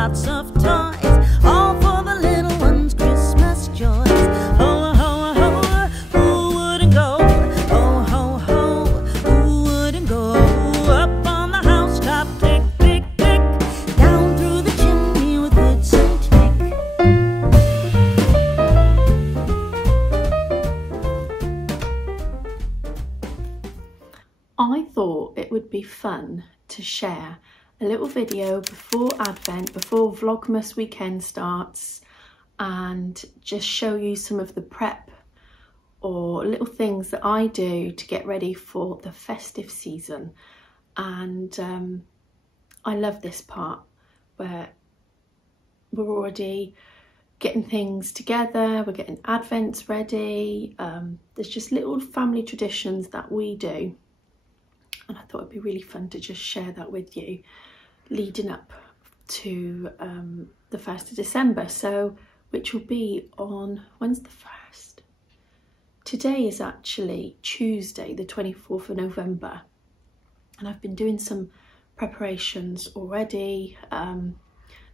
lots of toys, all for the little ones' Christmas joys. Ho, ho, ho, who wouldn't go? Ho, ho, ho, who wouldn't go? Up on the housetop, tick, tick, tick, down through the chimney with boots and tick. I thought it would be fun to share a little video before Advent, before Vlogmas weekend starts, and just show you some of the prep or little things that I do to get ready for the festive season. And I love this part where we're already getting things together, we're getting Advents ready. There's just little family traditions that we do. And I thought it'd be really fun to just share that with you leading up to the 1st of December. So, which will be on, when's the 1st? Today is actually Tuesday, the 24th of November. And I've been doing some preparations already.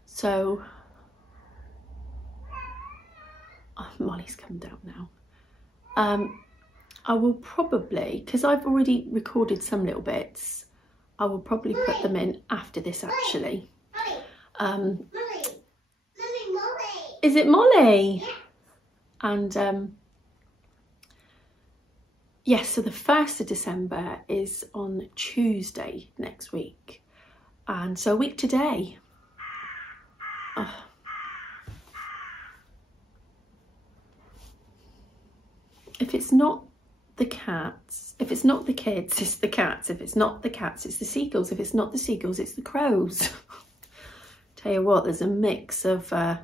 So, Molly's come down now. I will probably, because I've already recorded some little bits, I will probably put them in after this actually. Molly. Is it Molly? Yeah. And yes, so the 1st of December is on Tuesday next week. And so a week today. Oh. If it's not the cats, if it's not the kids, it's the cats. If it's not the cats, it's the seagulls. If it's not the seagulls, it's the crows. Tell you what, there's a mix of okay,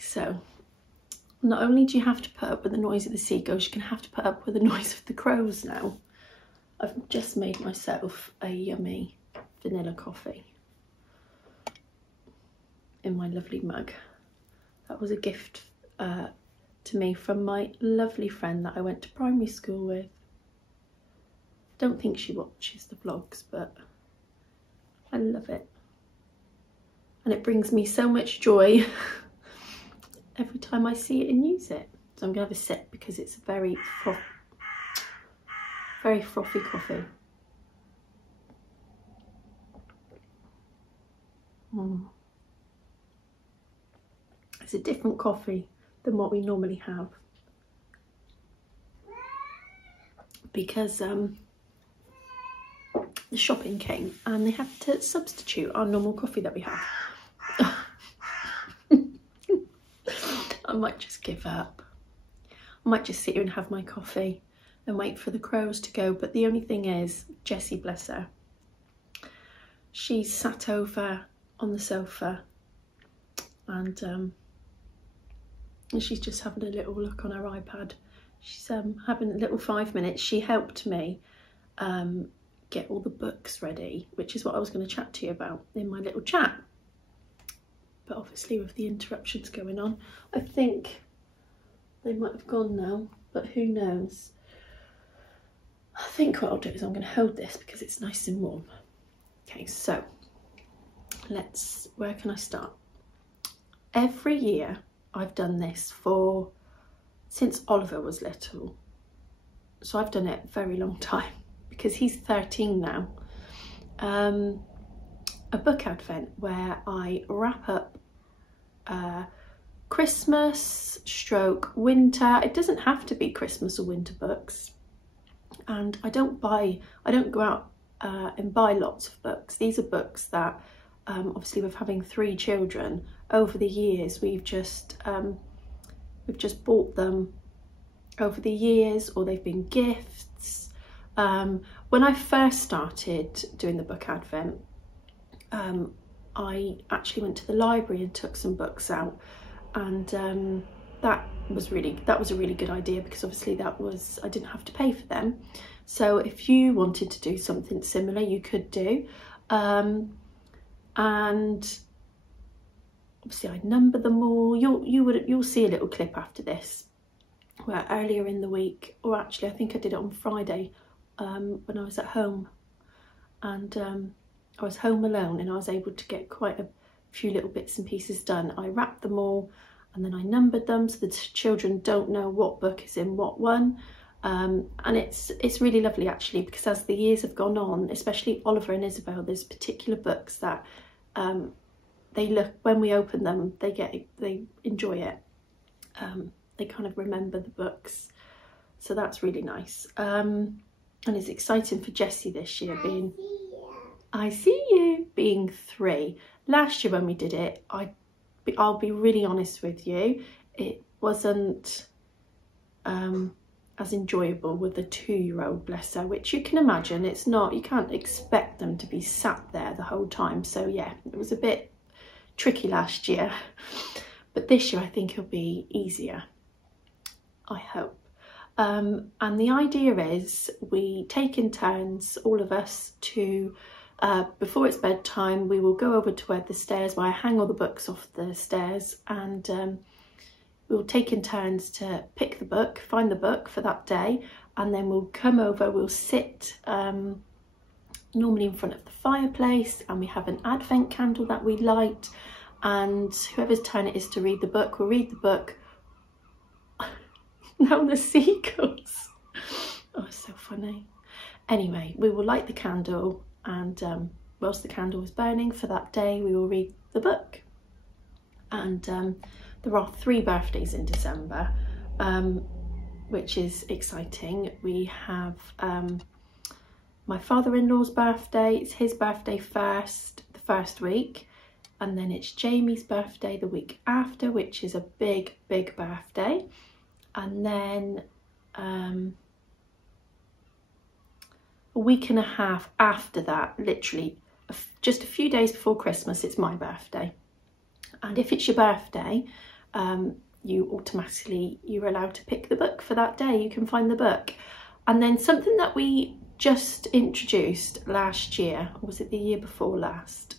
so not only do you have to put up with the noise of the seagulls, you're gonna have to put up with the noise of the crows now. I've just made myself a yummy vanilla coffee in my lovely mug. That was a gift to me from my lovely friend that I went to primary school with. Don't think she watches the vlogs, but I love it. And it brings me so much joy every time I see it and use it. So I'm gonna have a sip because it's a very frothy coffee. It's a different coffee than what we normally have because the shopping came and they had to substitute our normal coffee that we have. I might just give up. I might just sit here and have my coffee and wait for the crows to go. But the only thing is, Jessie, bless her, she's sat over on the sofa and she's just having a little look on her iPad. She's having a little 5 minutes. She helped me get all the books ready, which is what I was going to chat to you about in my little chat. But obviously with the interruptions going on, I think they might have gone now, but who knows. I think what I'll do is I'm going to hold this because it's nice and warm. Okay, so where can I start? Every year I've done this since Oliver was little. So I've done it a very long time because he's 13 now. A book advent where I wrap up Christmas / winter. It doesn't have to be Christmas or winter books. And I don't go out and buy lots of books. These are books that obviously with having 3 children over the years, we've just bought them over the years, or they've been gifts. When I first started doing the book advent, I actually went to the library and took some books out, and that was a really good idea because obviously I didn't have to pay for them. So if you wanted to do something similar, you could do. And obviously I number them all. You'll see a little clip after this where earlier in the week, or actually I think I did it on Friday when I was at home, and I was home alone and I was able to get quite a few little bits and pieces done. I wrapped them all and then I numbered them so the children don't know what book is in what one. And it's really lovely actually, because as the years have gone on, especially Oliver and Isabel, there's particular books that they look, when we open them, they enjoy it. They kind of remember the books, so that's really nice. And it's exciting for Jessie this year, being I see you being 3. Last year when we did it, I'll be really honest with you, it wasn't as enjoyable with a 2-year-old, bless her, which you can imagine. It's not, you can't expect them to be sat there the whole time. So yeah, it was a bit tricky last year, but this year I think it'll be easier, I hope. And the idea is we take in turns, all of us, to before it's bedtime we will go over to where the stairs, where I hang all the books off the stairs, and we'll take in turns to pick the book, find the book for that day, and then we'll come over, we'll sit normally in front of the fireplace, and we have an advent candle that we light, and whoever's turn it is to read the book will read the book. Now the seagulls. Oh, it's so funny. Anyway, we will light the candle, and whilst the candle is burning for that day, we will read the book. And there are 3 birthdays in December, which is exciting. We have my father-in-law's birthday. It's his birthday first, the first week, and then it's Jamie's birthday the week after, which is a big birthday. And then a week and a half after that, literally just a few days before Christmas, it's my birthday. And if it's your birthday, you're allowed to pick the book for that day. You can find the book. And then something that we just introduced last year, or was it the year before last?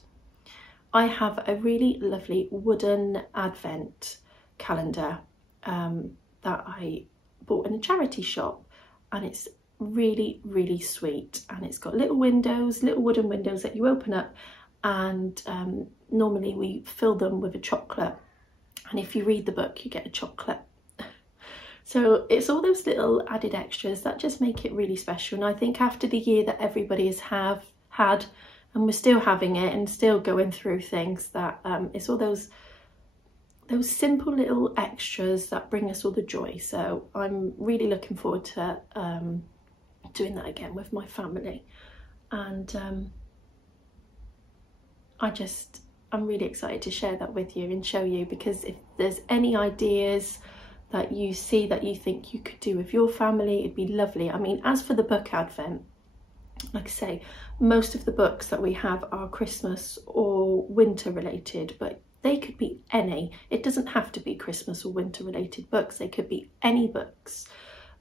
I have a really lovely wooden advent calendar that I bought in a charity shop, and it's really sweet, and it's got little windows, little wooden windows that you open up, and normally we fill them with a chocolate, and if you read the book you get a chocolate. So it's all those little added extras that just make it really special. And I think after the year that everybody has had, and we're still having it and still going through things, that it's all those simple little extras that bring us all the joy. So I'm really looking forward to doing that again with my family. And I'm really excited to share that with you and show you, because if there's any ideas that you see that you think you could do with your family, it'd be lovely. I mean, as for the book advent, like I say, most of the books that we have are Christmas or winter related, but they could be any. It doesn't have to be Christmas or winter related books. They could be any books.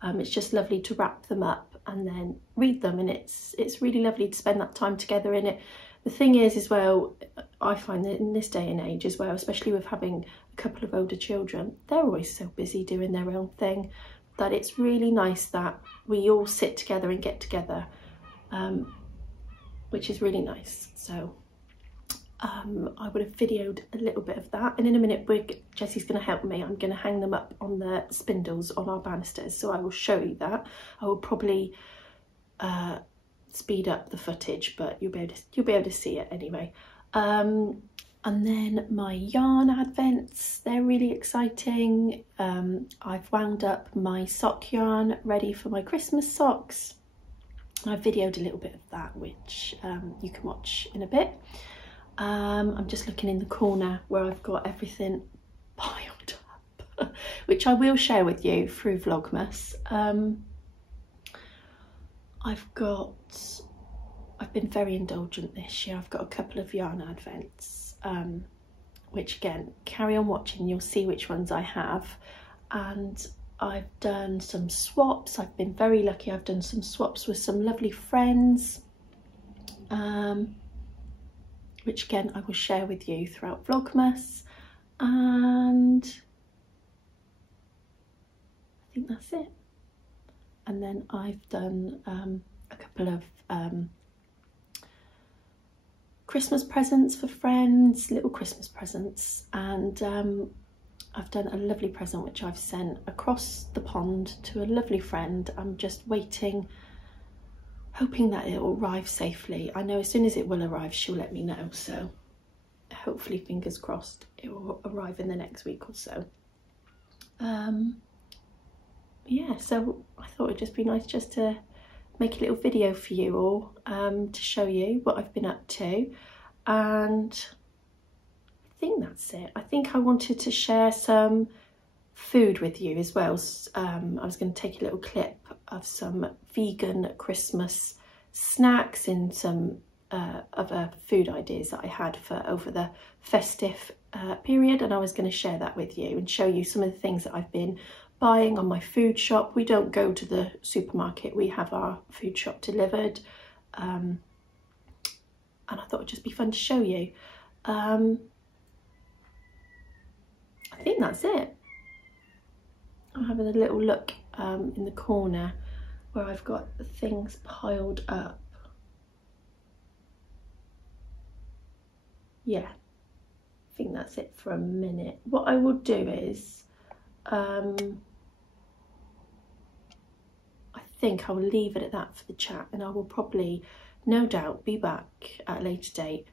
It's just lovely to wrap them up and then read them, and it's really lovely to spend that time together in it. The thing is as well, I find that in this day and age as well, especially with having a couple of older children, they're always so busy doing their own thing, that it's really nice that we all sit together and get together, which is really nice. So I would have videoed a little bit of that, and in a minute Jessie's going to help me. I'm going to hang them up on the spindles on our banisters, so I will show you that. I will probably speed up the footage, but you'll be able to see it anyway. And then my yarn advents, they're really exciting. I've wound up my sock yarn ready for my Christmas socks. I videoed a little bit of that, which you can watch in a bit. I'm just looking in the corner where I've got everything piled up, which I will share with you through Vlogmas. I've been very indulgent this year. I've got a couple of yarn advents, which again, carry on watching, you'll see which ones I have. And I've done some swaps. I've been very lucky. I've done some swaps with some lovely friends, which again I will share with you throughout Vlogmas. And I think that's it. And then I've done a couple of Christmas presents for friends, little Christmas presents, and I've done a lovely present which I've sent across the pond to a lovely friend. I'm just waiting, hoping that it will arrive safely. I know as soon as it will arrive, she'll let me know, so hopefully, fingers crossed, it will arrive in the next week or so. Yeah, so I thought it'd just be nice just to make a little video for you all, to show you what I've been up to, and I think that's it. I think I wanted to share some food with you as well. I was going to take a little clip of some vegan Christmas snacks and some other food ideas that I had for over the festive period, and I was going to share that with you and show you some of the things that I've been buying on my food shop. We don't go to the supermarket, we have our food shop delivered, and I thought it'd just be fun to show you. I think that's it. I'm having a little look in the corner where I've got things piled up. Yeah, I think that's it for a minute. What I will do is, I think I will leave it at that for the chat, and I will probably, no doubt, be back at a later date,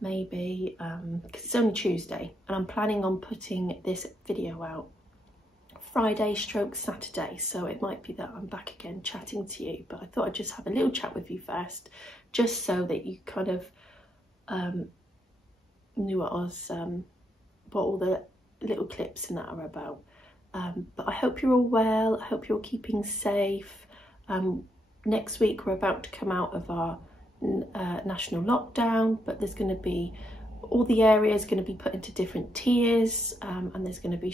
maybe, because it's only Tuesday, and I'm planning on putting this video out Friday stroke Saturday, so it might be that I'm back again chatting to you, but I thought I'd just have a little chat with you first, just so that you kind of knew what all the little clips and that are about. But I hope you're all well, I hope you're keeping safe. Next week we're about to come out of our national lockdown, but there's going to be, all the areas going to be put into different tiers, and there's going to be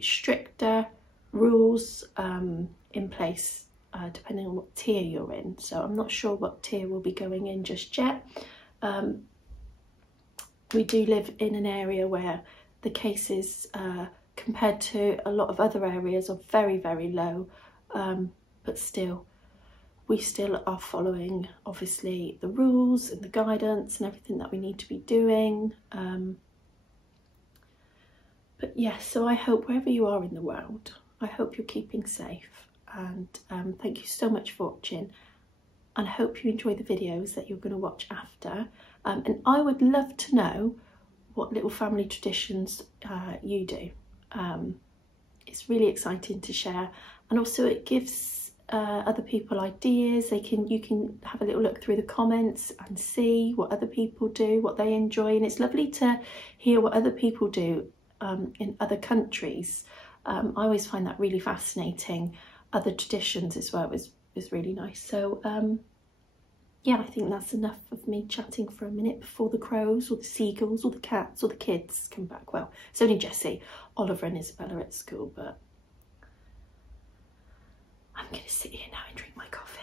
stricter rules in place depending on what tier you're in. So I'm not sure what tier we'll be going in just yet. We do live in an area where the cases compared to a lot of other areas are very, very low, but still, we still are following obviously the rules and the guidance and everything that we need to be doing. But yes, so I hope wherever you are in the world, I hope you're keeping safe, and thank you so much for watching, and I hope you enjoy the videos that you're going to watch after. And I would love to know what little family traditions you do. It's really exciting to share, and also it gives other people ideas. You can have a little look through the comments and see what other people do, what they enjoy, and it's lovely to hear what other people do in other countries. I always find that really fascinating. Other traditions as well is really nice. So yeah, I think that's enough of me chatting for a minute before the crows or the seagulls or the cats or the kids come back. Well, it's only Jessie, Oliver and Isabella at school, but I'm going to sit here now and drink my coffee.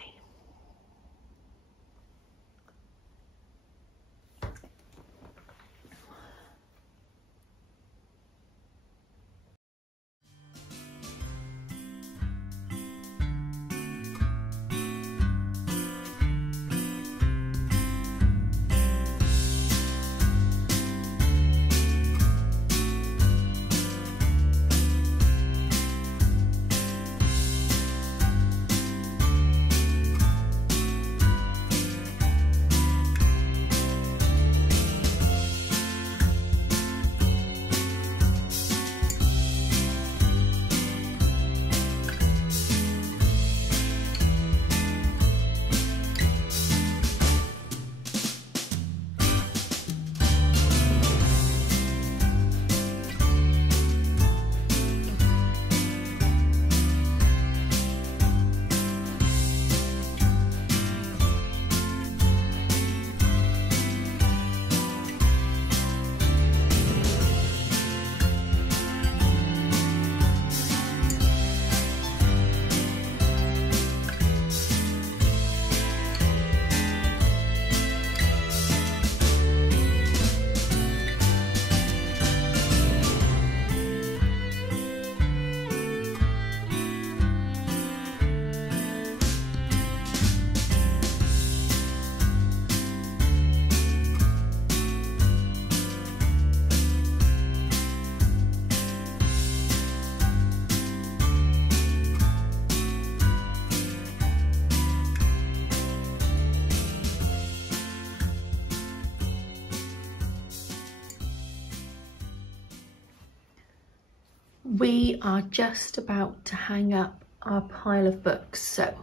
We are just about to hang up our pile of books. So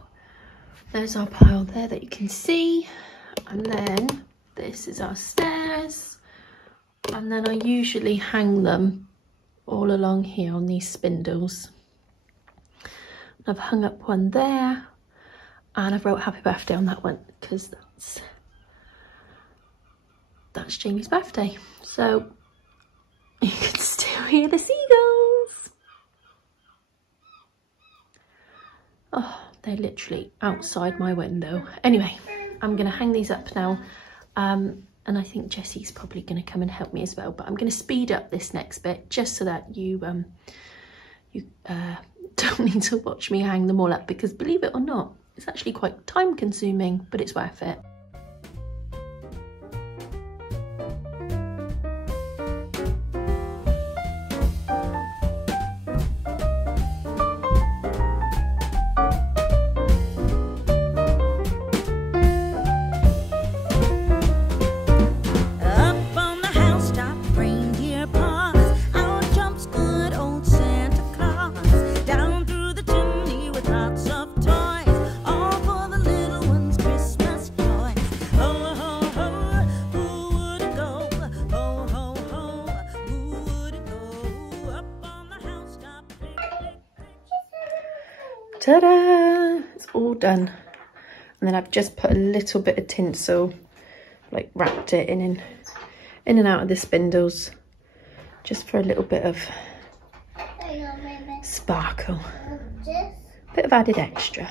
there's our pile there that you can see, and then this is our stairs, and then I usually hang them all along here on these spindles. I've hung up one there, and I've wrote happy birthday on that one because that's Jamie's birthday. So you can still hear the seagulls. Oh, they're literally outside my window. Anyway, I'm going to hang these up now. And I think Jessie's probably going to come and help me as well. But I'm going to speed up this next bit just so that you don't need to watch me hang them all up, because believe it or not, it's actually quite time consuming, but it's worth it. Ta-da! It's all done. And then I've just put a little bit of tinsel, like wrapped it in and out of the spindles, just for a little bit of sparkle, bit of added extra.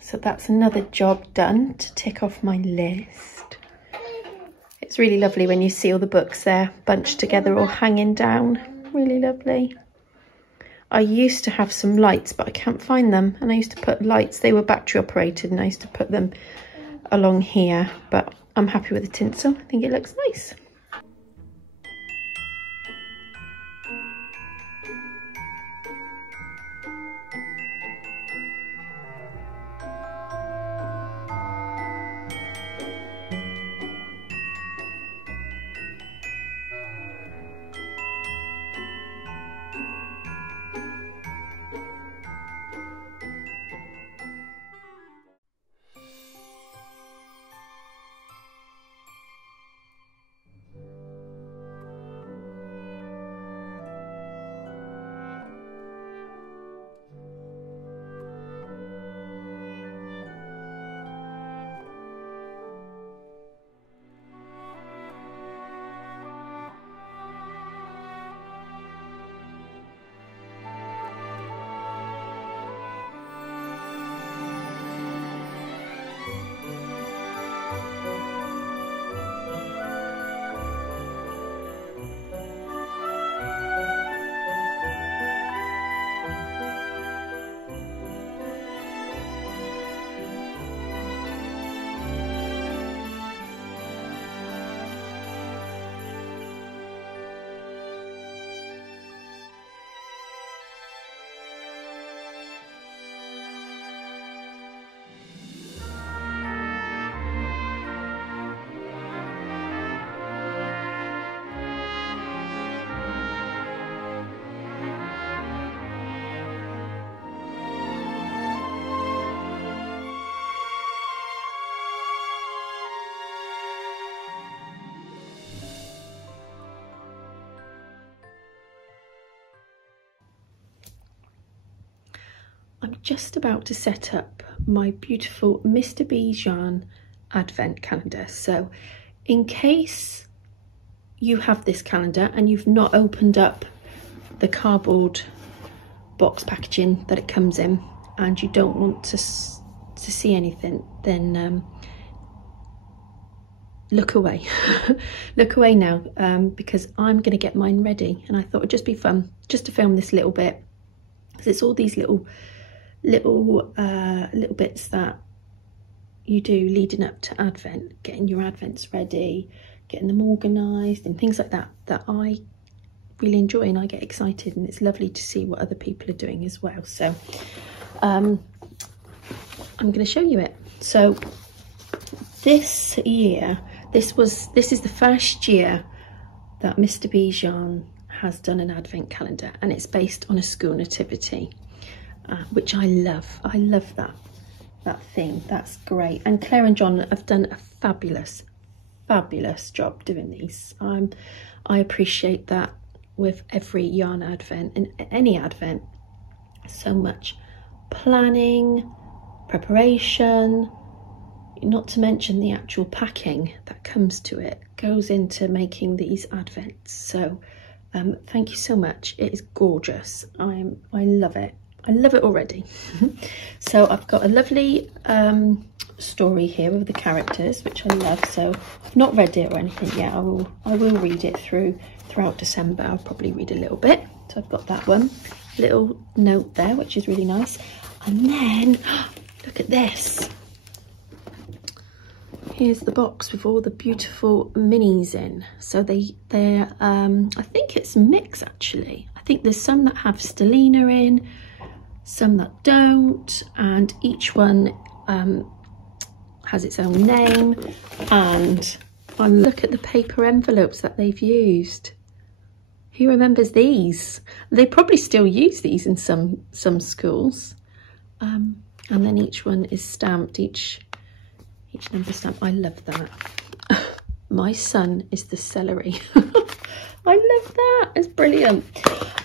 So that's another job done to tick off my list. It's really lovely when you see all the books there bunched together or hanging down. Really lovely. I used to have some lights, but I can't find them. And I used to put lights, they were battery operated, and I used to put them along here. But I'm happy with the tinsel. I think it looks nice. I'm just about to set up my beautiful Mr. Bijan advent calendar. So in case you have this calendar and you've not opened up the cardboard box packaging that it comes in, and you don't want to see anything, then look away. Look away now, because I'm going to get mine ready, and I thought it'd just be fun just to film this little bit, because it's all these little bits that you do leading up to Advent, getting your Advents ready, getting them organised and things like that, that I really enjoy, and I get excited, and it's lovely to see what other people are doing as well. So I'm going to show you it. So this year, this is the first year that Mr. Bijan has done an advent calendar, and it's based on a school nativity, which I love. I love that theme. That's great. And Claire and John have done a fabulous job doing these. I appreciate that with every yarn advent and any advent. So much planning, preparation, not to mention the actual packing that comes to it, goes into making these advents. So thank you so much. It is gorgeous. I love it. I love it already. So I've got a lovely story here with the characters, which I love. So I've not read it or anything yet. I will read it throughout December. I'll probably read a little bit. So I've got that one, little note there, which is really nice. And then look at this. Here's the box with all the beautiful minis in. So they're I think it's mix actually. I think there's some that have stellina in, some that don't, and each one has its own name. And look at the paper envelopes that they've used. Who remembers these? They probably still use these in some schools. And then each one is stamped, each number stamp. I love that. My son is the celery. I love that. It's brilliant.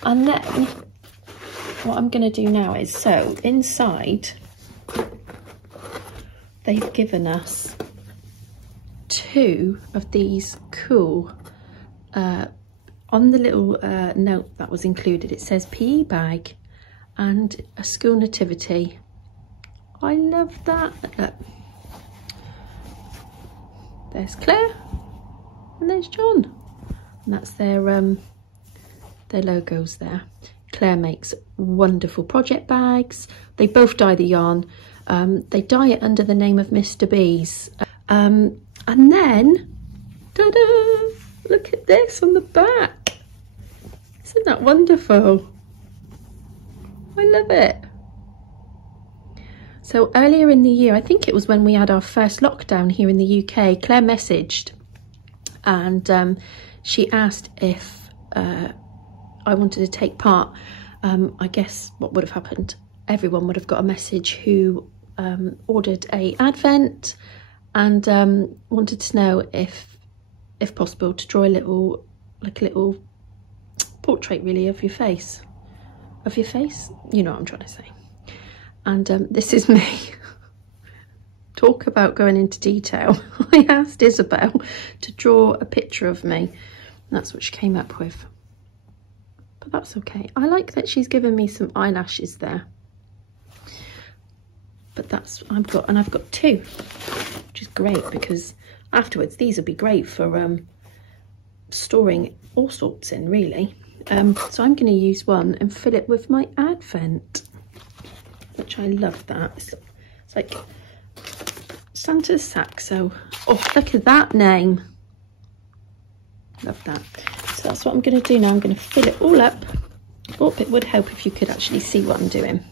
And then what I'm going to do now is, so inside they've given us 2 of these cool on the little note that was included, it says PE bag and a school nativity. I love that. There's Claire and there's John, and that's their logos there. Claire makes wonderful project bags. They both dye the yarn. They dye it under the name of Mr. B's. And then, ta-da! Look at this on the back. Isn't that wonderful? I love it. So earlier in the year, I think it was when we had our first lockdown here in the UK, Claire messaged and she asked if I wanted to take part. I guess what would have happened, everyone would have got a message who ordered a advent and wanted to know if possible to draw a little portrait really of your face. You know what I'm trying to say. And this is me. Talk about going into detail. I asked Isabel to draw a picture of me. And that's what she came up with. But that's okay. I like that she's given me some eyelashes there. But that's I've got 2, which is great because afterwards these will be great for storing all sorts in, really. So I'm going to use one and fill it with my advent, which I love that. It's like Santa's sack. So, oh, look at that name. Love that. So that's what I'm going to do now. I'm going to fill it all up. Oh, it would help if you could actually see what I'm doing.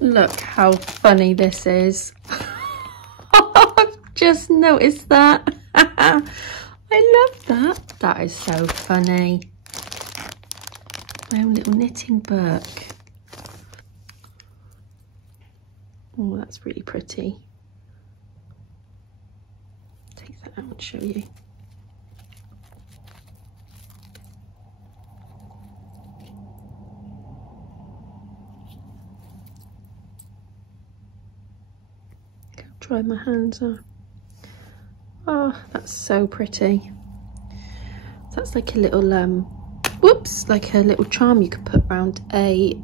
Look how funny this is. I've just noticed that. I love that. That is so funny. My own little knitting book. Oh, that's really pretty. Take that out and show you. Dry my hands off. Oh, that's so pretty. That's like a little whoops, like a little charm you could put around a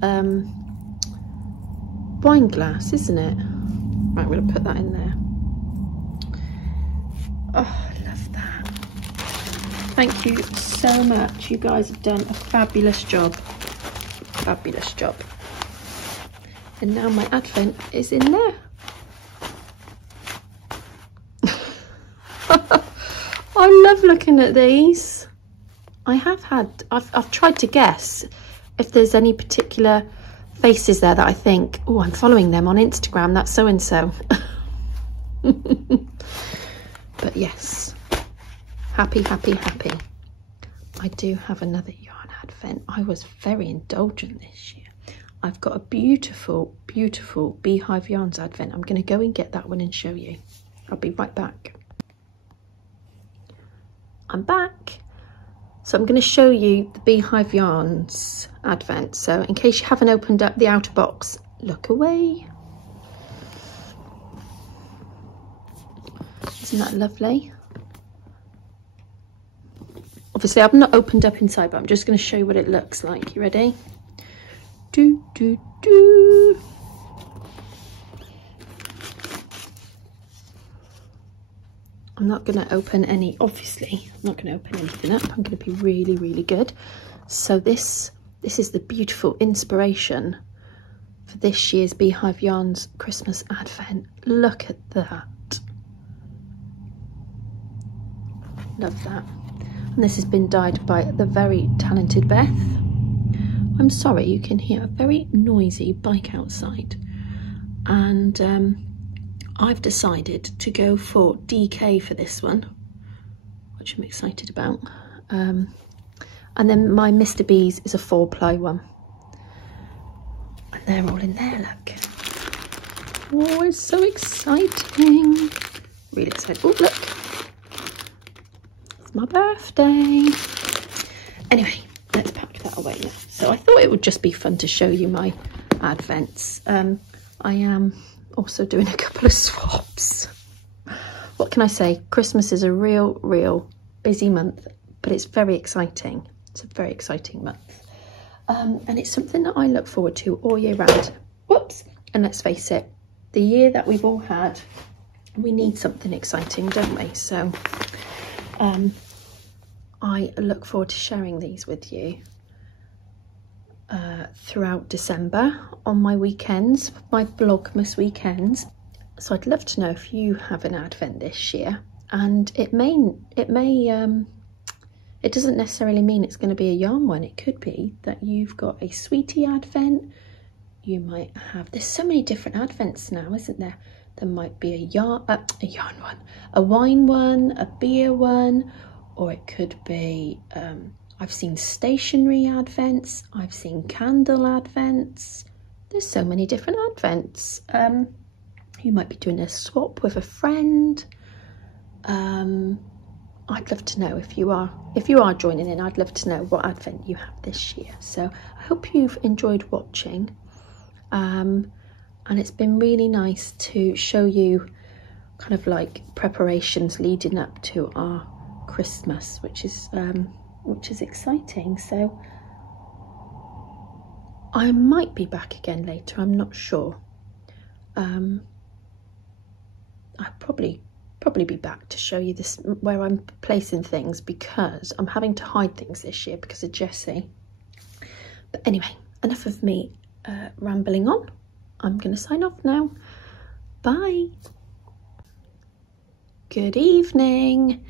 wine glass, isn't it? Right, I'm going to put that in there. Oh, I love that. Thank you so much. You guys have done a fabulous job. Fabulous job. And now my Advent is in there. I love looking at these. I've tried to guess if there's any particular faces there that I think, oh, I'm following them on Instagram, that's so and so. But yes, happy. I do have another yarn Advent. I was very indulgent this year. I've got a beautiful beehive yarns Advent. I'm going to go and get that one and show you. I'll be right back. I'm back. So I'm going to show you the beehive yarns Advent. So in case you haven't opened up the outer box, look away. Isn't that lovely? Obviously I've not opened up inside, but I'm just going to show you what it looks like. You ready? Do. I'm not going to open any, obviously, I'm not going to open anything up. I'm going to be really good. So this is the beautiful inspiration for this year's Beehive Yarns Christmas Advent. Look at that. Love that. And this has been dyed by the very talented Beth. I'm sorry, you can hear a very noisy bike outside. And I've decided to go for DK for this one, which I'm excited about. And then my Mr. B's is a 4-ply one. And they're all in there, look. Oh, it's so exciting. Really excited. Oh, look. It's my birthday. Anyway, let's pack that away now. So I thought it would just be fun to show you my Advents. I am also doing a couple of swaps. What can I say? Christmas is a real busy month, but it's very exciting. It's a very exciting month. And it's something that I look forward to all year round. Whoops. And let's face it, the year that we've all had, we need something exciting, don't we? So I look forward to sharing these with you throughout December on my weekends, my Vlogmas weekends. So I'd love to know if you have an Advent this year, and it doesn't necessarily mean it's going to be a yarn one. It could be that you've got a sweetie Advent. You might have, there's so many different Advents now, isn't there? There might be a yarn one, a wine one, a beer one, or it could be I've seen stationery Advents, I've seen candle Advents. There's so many different Advents. You might be doing a swap with a friend. I'd love to know if you are joining in. I'd love to know what Advent you have this year. So I hope you've enjoyed watching. And it's been really nice to show you kind of like preparations leading up to our Christmas, which is exciting. So I might be back again later, I'm not sure. I'll probably be back to show you this, where I'm placing things, because I'm having to hide things this year because of Jessie. But anyway, enough of me rambling on. I'm going to sign off now. Bye. Good evening.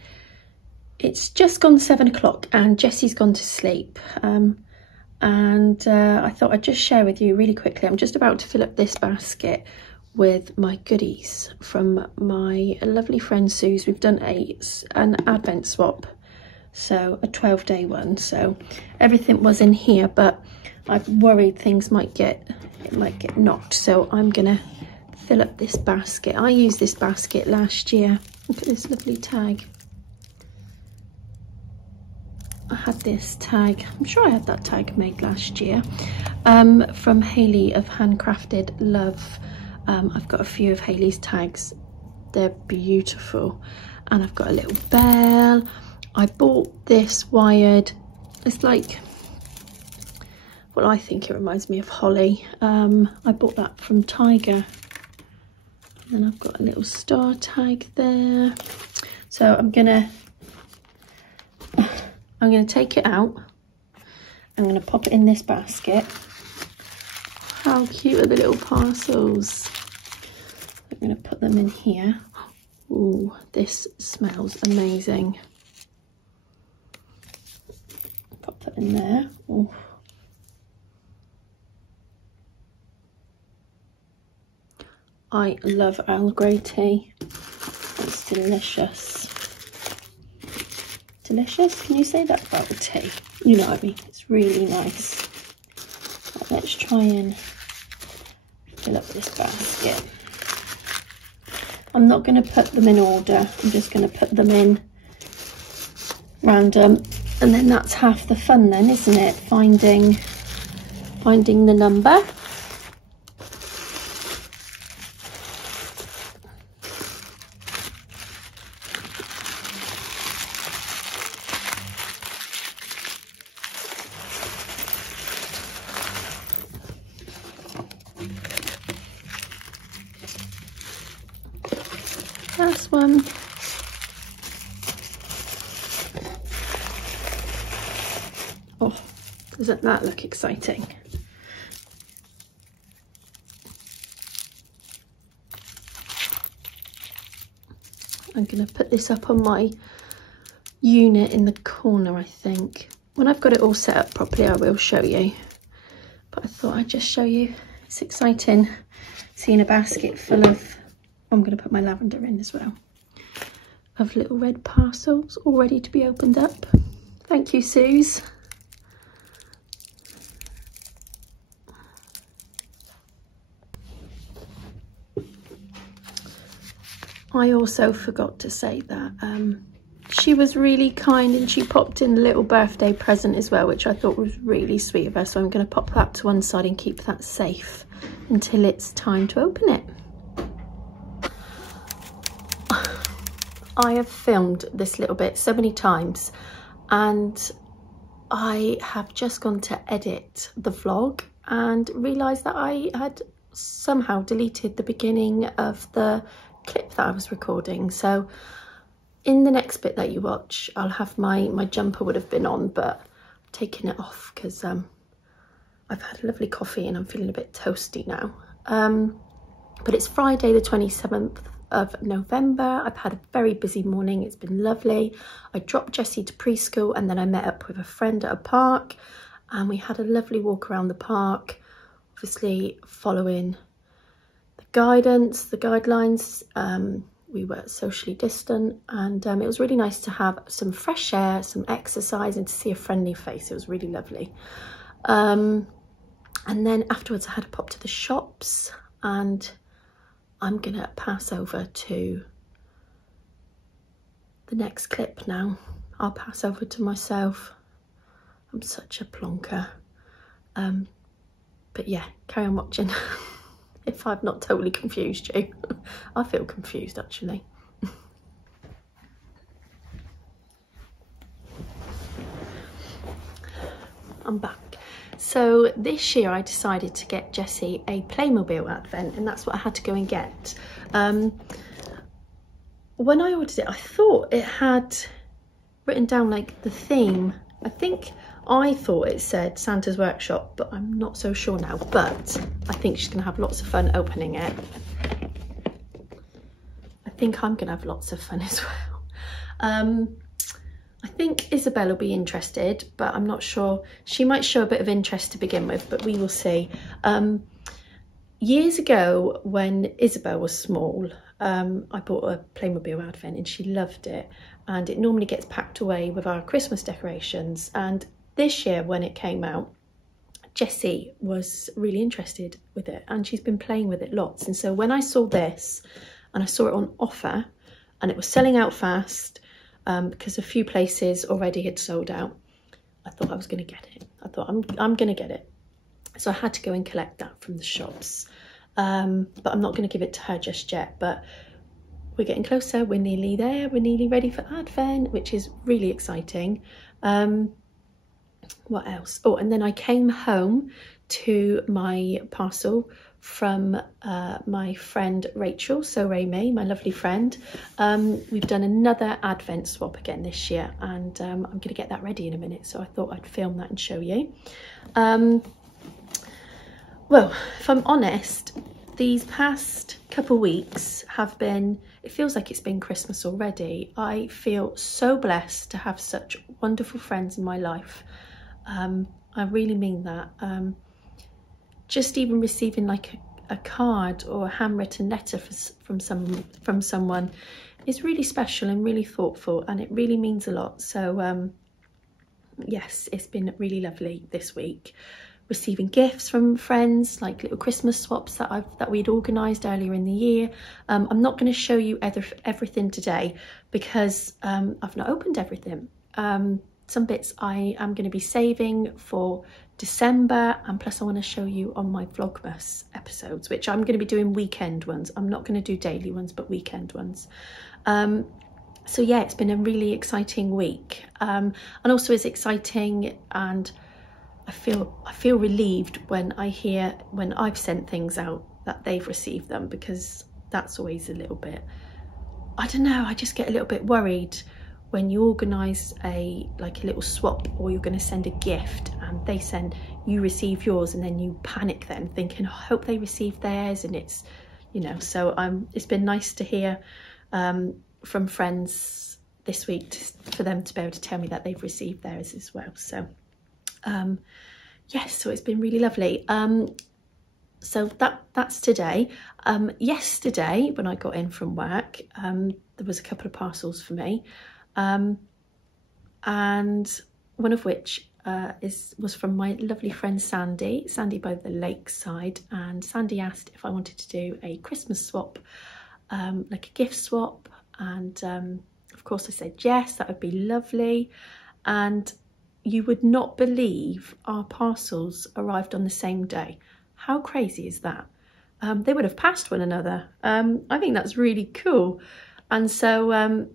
It's just gone 7 o'clock and Jessie's gone to sleep. I thought I'd just share with you really quickly. I'm just about to fill up this basket with my goodies from my lovely friend Suze. We've done an Advent swap, so a 12-day one. So everything was in here, but I've worried things might get knocked. So I'm gonna fill up this basket. I used this basket last year. Look at this lovely tag. I had this tag, I'm sure I had that tag made last year, from Hayley of Handcrafted Love. I've got a few of Hayley's tags. They're beautiful. And I've got a little bell. I bought this wired, it's like, well, I think it reminds me of holly. I bought that from Tiger. And then I've got a little star tag there. So I'm gonna I'm going to take it out. I'm going to pop it in this basket. How cute are the little parcels? I'm going to put them in here. Ooh, this smells amazing. Pop that in there. Ooh. I love Earl Grey tea. It's delicious. Delicious? Can you say that about the tea? You know what I mean? It's really nice. Right, let's try and fill up this basket. I'm not going to put them in order. I'm just going to put them in random, and then that's half the fun then, isn't it? Finding the number. Last one. Oh, doesn't that look exciting? I'm going to put this up on my unit in the corner, I think. When I've got it all set up properly, I will show you. But I thought I'd just show you. It's exciting seeing a basket full of, I'm going to put my lavender in as well, of little red parcels all ready to be opened up. Thank you, Suze. I also forgot to say that she was really kind and she popped in a little birthday present as well, which I thought was really sweet of her. So I'm going to pop that to one side and keep that safe until it's time to open it. I have filmed this little bit so many times and I have just gone to edit the vlog and realised that I had somehow deleted the beginning of the clip that I was recording. So in the next bit that you watch, I'll have my jumper would have been on, but I'm taking it off because I've had a lovely coffee and I'm feeling a bit toasty now. But it's Friday the 27th of November. I've had a very busy morning. It's been lovely. I dropped Jessie to preschool and then I met up with a friend at a park and we had a lovely walk around the park, obviously following the guidance, the guidelines. We were socially distant and it was really nice to have some fresh air, some exercise and to see a friendly face. It was really lovely. And then afterwards I had to pop to the shops and I'm gonna pass over to the next clip now. I'll pass over to myself. I'm such a plonker. But yeah, carry on watching. If I've not totally confused you. I feel confused actually. I'm back. So this year I decided to get Jessie a Playmobil advent and that's what I had to go and get. When I ordered it, I thought it had written down like the theme. I thought it said Santa's Workshop, but I'm not so sure now. But I think she's going to have lots of fun opening it. I think I'm going to have lots of fun as well. I think Isabel will be interested, but I'm not sure. She might show a bit of interest to begin with, but we will see. Years ago, when Isabel was small, I bought a Playmobil advent and she loved it. And it normally gets packed away with our Christmas decorations. And this year, when it came out, Jessie was really interested with it and she's been playing with it lots. And so when I saw this and I saw it on offer and it was selling out fast, because a few places already had sold out, I thought I was going to get it. I thought I'm going to get it. So I had to go and collect that from the shops. But I'm not going to give it to her just yet. But we're getting closer. We're nearly there. We're nearly ready for Advent, which is really exciting. What else? Oh, and then I came home to my parcel from my friend Rachel, So Ray May, my lovely friend. We've done another Advent swap again this year, and I'm going to get that ready in a minute, so I thought I'd film that and show you. Well, if I'm honest, these past couple weeks have been, it feels like it's been Christmas already. I feel so blessed to have such wonderful friends in my life. I really mean that. Just even receiving like a card or a handwritten letter from someone is really special and really thoughtful, and it really means a lot. So yes, it's been really lovely this week. Receiving gifts from friends, like little Christmas swaps that we'd organised earlier in the year. I'm not going to show you everything today because I've not opened everything. Some bits I am going to be saving for December, and plus I want to show you on my Vlogmas episodes, which I'm going to be doing weekend ones. I'm not going to do daily ones, but weekend ones. So yeah, it's been a really exciting week, and also as exciting, and I feel relieved when I've sent things out that they've received them, because that's always a little bit, I don't know, I just get a little bit worried when you organise a little swap, or you're going to send a gift and you receive yours, and then you panic then thinking, oh, I hope they receive theirs, and it's, you know, so it's been nice to hear from friends this week for them to be able to tell me that they've received theirs as well. So yes, so it's been really lovely. So that's today. Yesterday when I got in from work, there was a couple of parcels for me, and one of which was from my lovely friend Sandy by the lakeside, and Sandy asked if I wanted to do a Christmas swap, like a gift swap, and of course I said yes, that would be lovely. And you would not believe our parcels arrived on the same day. How crazy is that? They would have passed one another. I think that's really cool. And so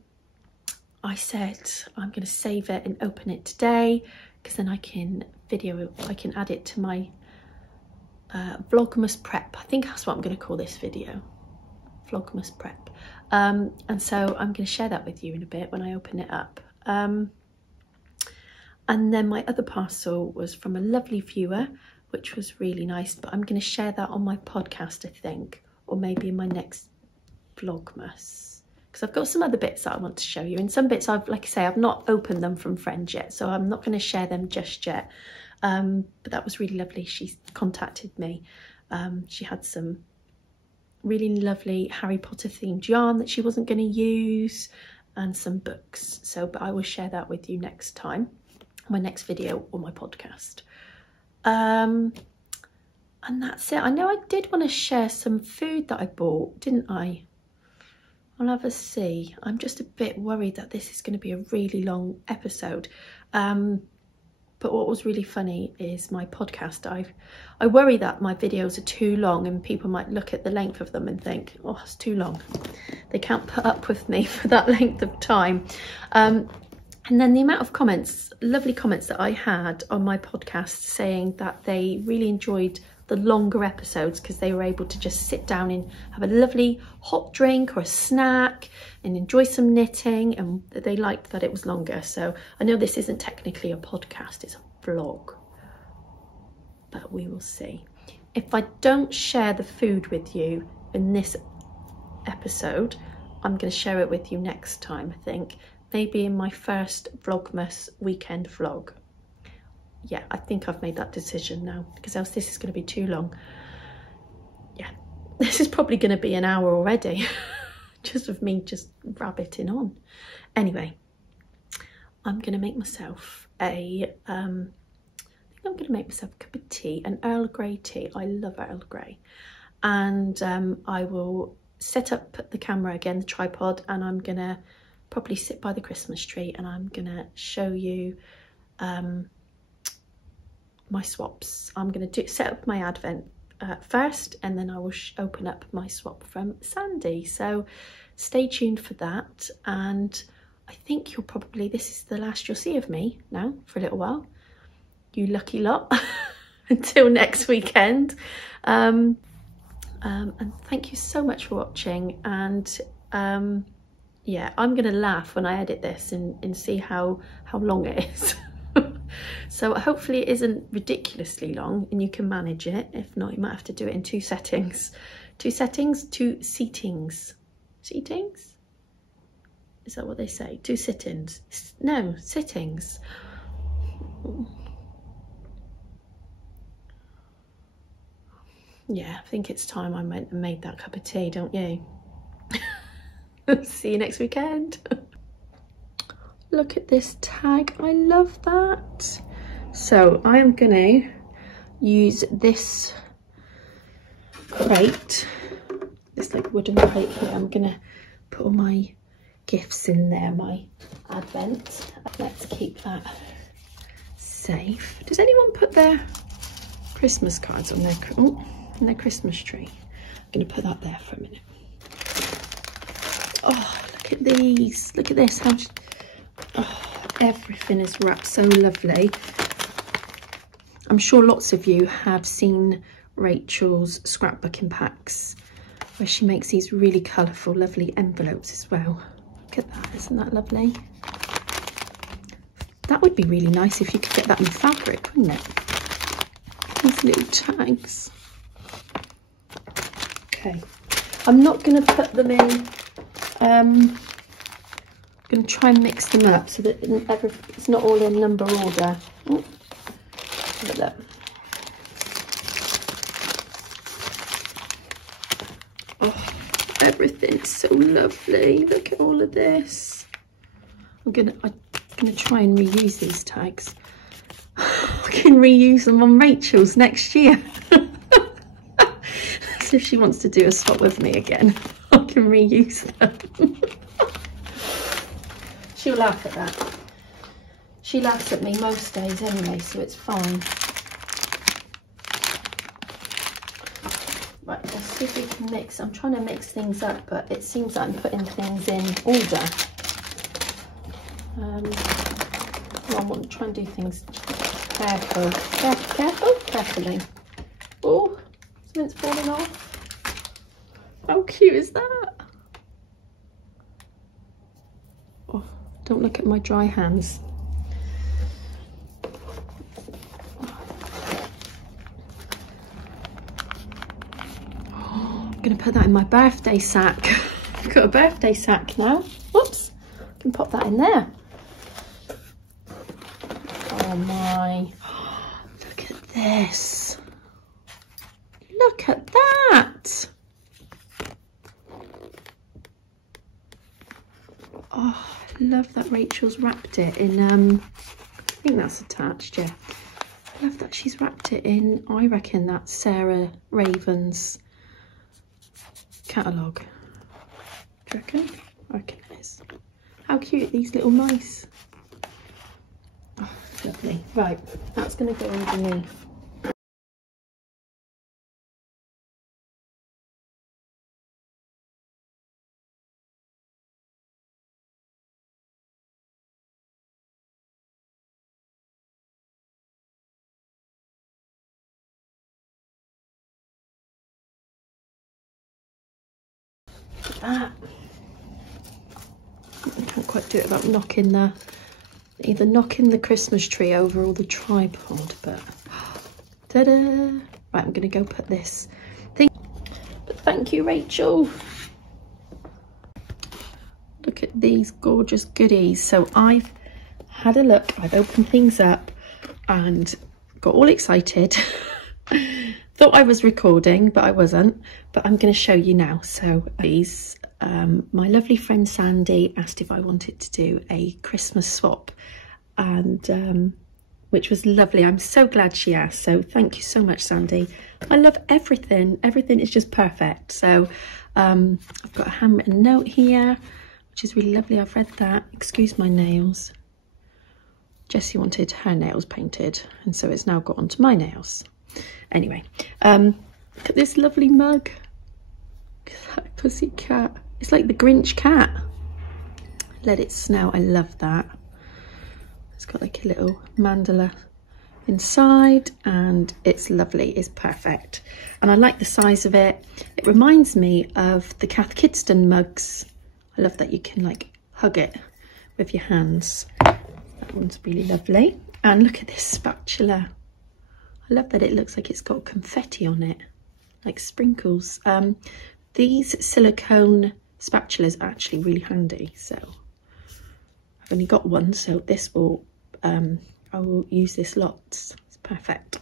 I said I'm going to save it and open it today, because then I can add it to my Vlogmas prep. I think that's what I'm going to call this video, Vlogmas prep. And so I'm going to share that with you in a bit when I open it up. And then my other parcel was from a lovely viewer, which was really nice, but I'm going to share that on my podcast, I think, or maybe in my next Vlogmas, because I've got some other bits that I want to show you, and some bits like I say, I've not opened them from friends yet, so I'm not going to share them just yet. But that was really lovely. She contacted me. She had some really lovely Harry Potter themed yarn that she wasn't going to use, and some books. So, but I will share that with you next time, my next video or my podcast. And that's it. I know I did want to share some food that I bought, didn't I? I'll have a see. I'm just a bit worried that this is going to be a really long episode. But what was really funny is my podcast. I worry that my videos are too long and people might look at the length of them and think, oh, it's too long. They can't put up with me for that length of time. And then the amount of comments, lovely comments that I had on my podcast saying that they really enjoyed the longer episodes because they were able to just sit down and have a lovely hot drink or a snack and enjoy some knitting, and they liked that it was longer. So I know this isn't technically a podcast, it's a vlog, but we will see. If I don't share the food with you in this episode, I'm going to share it with you next time, I think. Maybe in my first Vlogmas weekend vlog. Yeah, I think I've made that decision now, because else this is going to be too long. Yeah, this is probably going to be an hour already, just of me just rabbiting on. Anyway, I'm going to make myself I think I'm going to make myself a cup of tea, an Earl Grey tea. I love Earl Grey. And I will set up the camera again, the tripod, and I'm going to probably sit by the Christmas tree, and I'm gonna show you my swaps. I'm gonna set up my Advent first, and then I will open up my swap from Sandy. So stay tuned for that, and I think this is the last you'll see of me now for a little while. You lucky lot. until next weekend. And thank you so much for watching. And yeah, I'm gonna laugh when I edit this and see how long it is. So hopefully it isn't ridiculously long and you can manage it. If not, you might have to do it in two settings. Two seatings. Seatings? Is that what they say? Two sit-ins? No, sittings. Yeah, I think it's time I went and made that cup of tea, don't you? See you next weekend. Look at this tag, I love that. So I'm gonna use this crate, this like wooden crate here. I'm gonna put all my gifts in there, my advent. Let's keep that safe. Does anyone put their Christmas cards on their Christmas tree? I'm gonna put that there for a minute. Oh, look at these, look at this, everything is wrapped so lovely. I'm sure lots of you have seen Rachel's scrapbooking packs where she makes these really colourful, lovely envelopes as well. Look at that, isn't that lovely? That would be really nice if you could get that in fabric, wouldn't it? These little tags. Okay, I'm not going to put them in, I'm going to try and mix them up so that it's not all in number order. Oh, look at that. Oh, everything's so lovely. Look at all of this. I'm gonna try and reuse these tags. I can reuse them on Rachel's next year. So if she wants to do a swap with me again, I can reuse them. She'll laugh at that. She laughs at me most days anyway, so it's fine. Right, let's see if we can mix. I'm trying to mix things up, but it seems like I'm putting things in order. I want to try and do things carefully. Oh, something's falling off. How cute is that? Oh, don't look at my dry hands. Oh, I'm going to put that in my birthday sack. I've got a birthday sack now. Whoops, I can pop that in there. Oh my, look at this. Look at that. Oh, I love that Rachel's wrapped it in, I think that's attached, yeah. I love that she's wrapped it in, I reckon that's Sarah Raven's catalogue. Do you reckon? I reckon it is. How cute, these little mice. Oh, lovely. Right, that's going to go underneath. That. I can't quite do it without knocking either knocking the Christmas tree over or the tripod, but ta-da! Right, I'm gonna go put this thing. But thank you, Rachel. Look at these gorgeous goodies. So I've had a look, I've opened things up and got all excited. Thought I was recording, but I wasn't. But I'm going to show you now. So these, my lovely friend Sandy asked if I wanted to do a Christmas swap, and which was lovely. I'm so glad she asked. So thank you so much, Sandy. I love everything. Everything is just perfect. So I've got a handwritten note here, which is really lovely. I've read that. Excuse my nails. Jessie wanted her nails painted, and so it's now got onto my nails. Anyway, look at this lovely mug. Look at that pussy cat. It's like the Grinch cat. Let it snow. I love that. It's got like a little mandala inside, and it's lovely, it's perfect. And I like the size of it. It reminds me of the Cath Kidston mugs. I love that you can like hug it with your hands. That one's really lovely. And look at this spatula. I love that it looks like it's got confetti on it, like sprinkles. These silicone spatulas are actually really handy. So I've only got one, so this will, I will use this lots. It's perfect.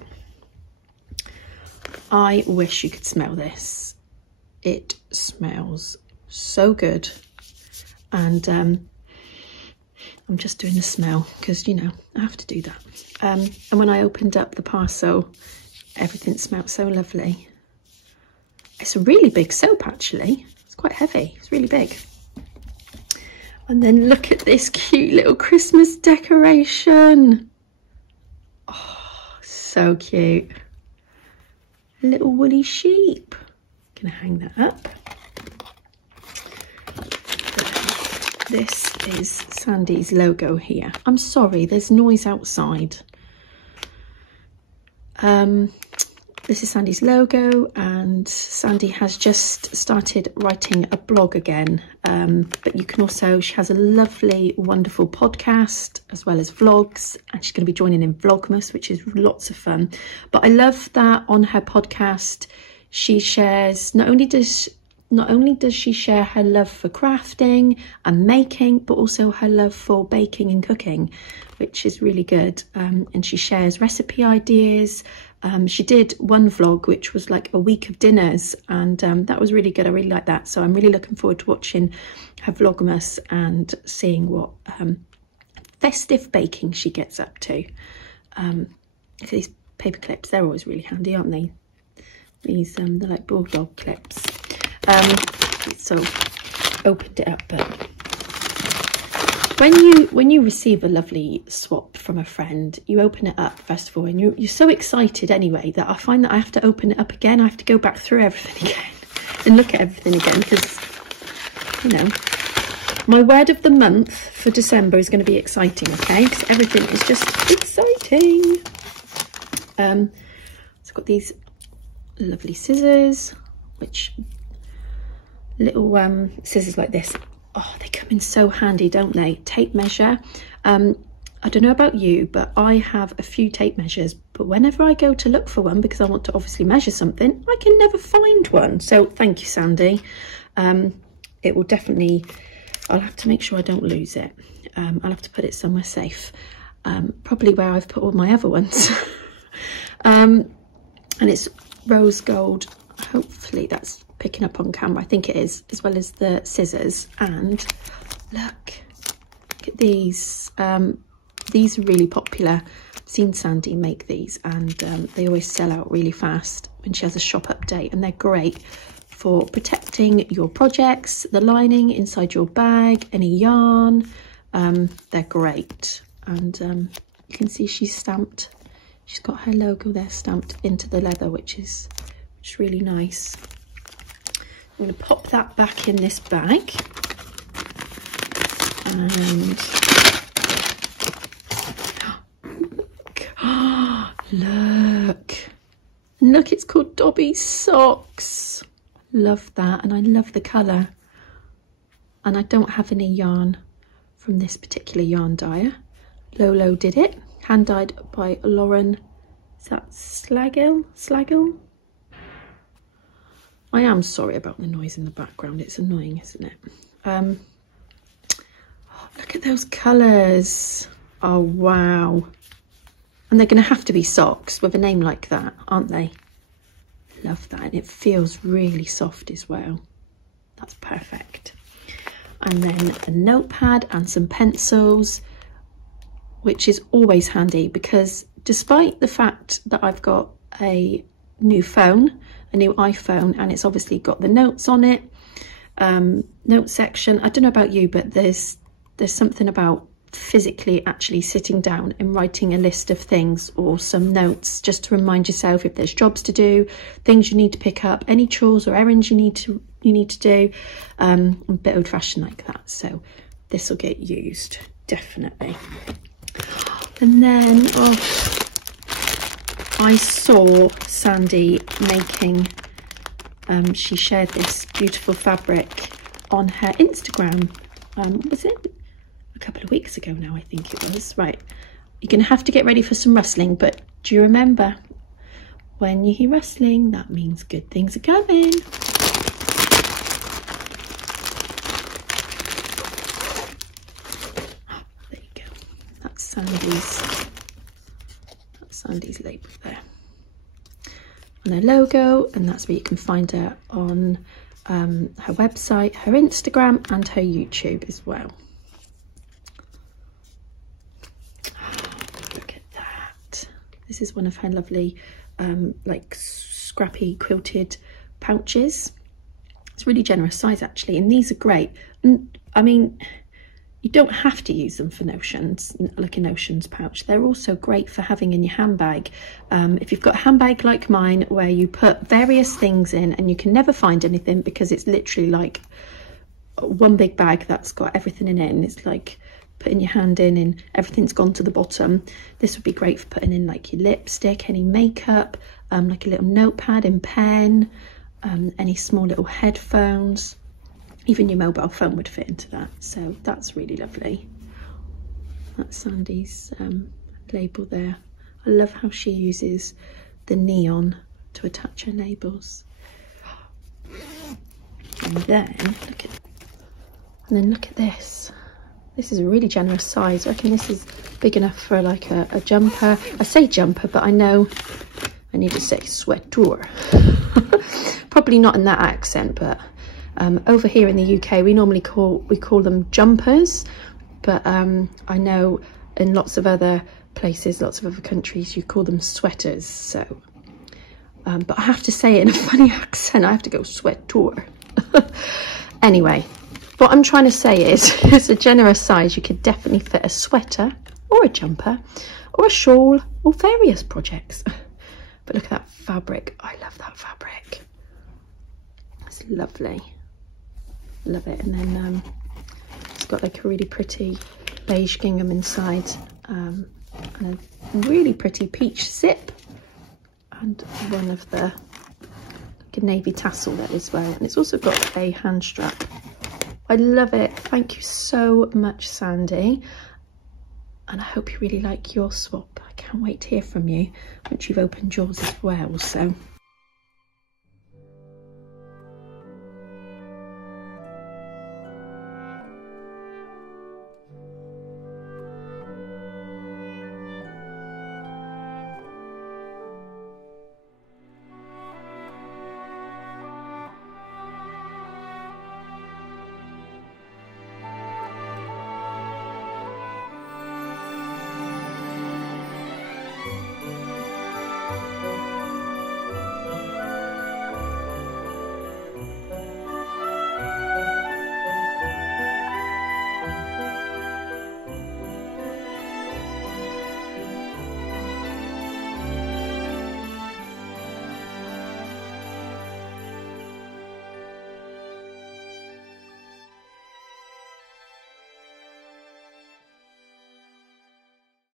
I wish you could smell this. It smells so good. And I'm just doing the smell because, you know, I have to do that. And when I opened up the parcel, everything smelled so lovely. It's a really big soap, actually. It's quite heavy. It's really big. And then look at this cute little Christmas decoration. Oh, so cute. A little woolly sheep. Gonna hang that up. This is Sandy's logo here. I'm sorry, there's noise outside. This is Sandy's logo, and Sandy has just started writing a blog again. But you can also, she has a lovely, wonderful podcast as well as vlogs, and she's going to be joining in Vlogmas, which is lots of fun. But I love that on her podcast, she shares, not only does she share her love for crafting and making, but also her love for baking and cooking, which is really good. And she shares recipe ideas. She did one vlog, which was like a week of dinners, and that was really good. I really like that. So I'm really looking forward to watching her Vlogmas and seeing what festive baking she gets up to. These paper clips, they're always really handy, aren't they? These, they're like bulldog clips. So opened it up, but when you receive a lovely swap from a friend, you open it up first of all, and you're so excited anyway that I find that I have to open it up again. I have to go back through everything again and look at everything again, because, you know, my word of the month for December is going to be exciting, okay? Because everything is just exciting. So I've got these lovely scissors, which little scissors like this. Oh, they come in so handy, don't they? Tape measure. I don't know about you, but I have a few tape measures, but whenever I go to look for one, because I want to obviously measure something, I can never find one. So thank you, Sandy. It will definitely, I'll have to make sure I don't lose it. I'll have to put it somewhere safe, probably where I've put all my other ones. And it's rose gold. Hopefully that's picking up on camera. I think it is, as well as the scissors. And look at these. These are really popular. I've seen Sandy make these, and they always sell out really fast when she has a shop update, and they're great for protecting your projects, the lining inside your bag, any yarn. They're great. And you can see she's stamped, she's got her logo there stamped into the leather, which is really nice. I'm going to pop that back in this bag, and look, it's called Dobby Socks. Love that, and I love the colour. And I don't have any yarn from this particular yarn dyer. Lolo did it, hand dyed by Lauren. Is that Slagill? I am sorry about the noise in the background. It's annoying, isn't it? Oh, look at those colours. Oh, wow. And they're going to have to be socks with a name like that, aren't they? Love that. And it feels really soft as well. That's perfect. And then a notepad and some pencils, which is always handy, because despite the fact that I've got a new phone, a new iPhone, and it's obviously got the notes on it, note section. I don't know about you, but there's something about physically actually sitting down and writing a list of things or some notes, just to remind yourself if there's jobs to do, things you need to pick up, any chores or errands you need to do. I'm a bit old-fashioned like that, so this will get used definitely. And then I saw Sandy making, she shared this beautiful fabric on her Instagram. Was it a couple of weeks ago now? I think it was. Right, you're gonna have to get ready for some rustling, but do you remember, when you hear rustling, that means good things are coming. Oh, there you go. That's Sandy's label there on her logo, and that's where you can find her on her website, her Instagram, and her YouTube as well. Look at that. This is one of her lovely like scrappy quilted pouches. It's really generous size actually, and these are great. And I mean, you don't have to use them for notions, like a notions pouch. They're also great for having in your handbag. If you've got a handbag like mine where you put various things in and you can never find anything because it's literally like one big bag that's got everything in it, and it's like putting your hand in and everything's gone to the bottom. This would be great for putting in like your lipstick, any makeup, like a little notepad and pen, any small little headphones. Even your mobile phone would fit into that, so that's really lovely. That's Sandy's label there. I love how she uses the neon to attach her labels. And then look at this. This is a really generous size. I reckon this is big enough for like a jumper. I say jumper, but I know I need to say sweater. Probably not in that accent, but over here in the UK we normally call them jumpers, but I know in lots of other places, lots of other countries, you call them sweaters. So but I have to say it in a funny accent. I have to go sweater. Anyway, what I'm trying to say is it's a generous size. You could definitely fit a sweater or a jumper or a shawl or various projects. But look at that fabric. I love that fabric. It's lovely. Love it. And then it's got like a really pretty beige gingham inside, and a really pretty peach zip, and one of the like a navy tassel there as well. And it's also got a hand strap. I love it. Thank you so much, Sandy, and I hope you really like your swap. I can't wait to hear from you once you've opened yours as well. So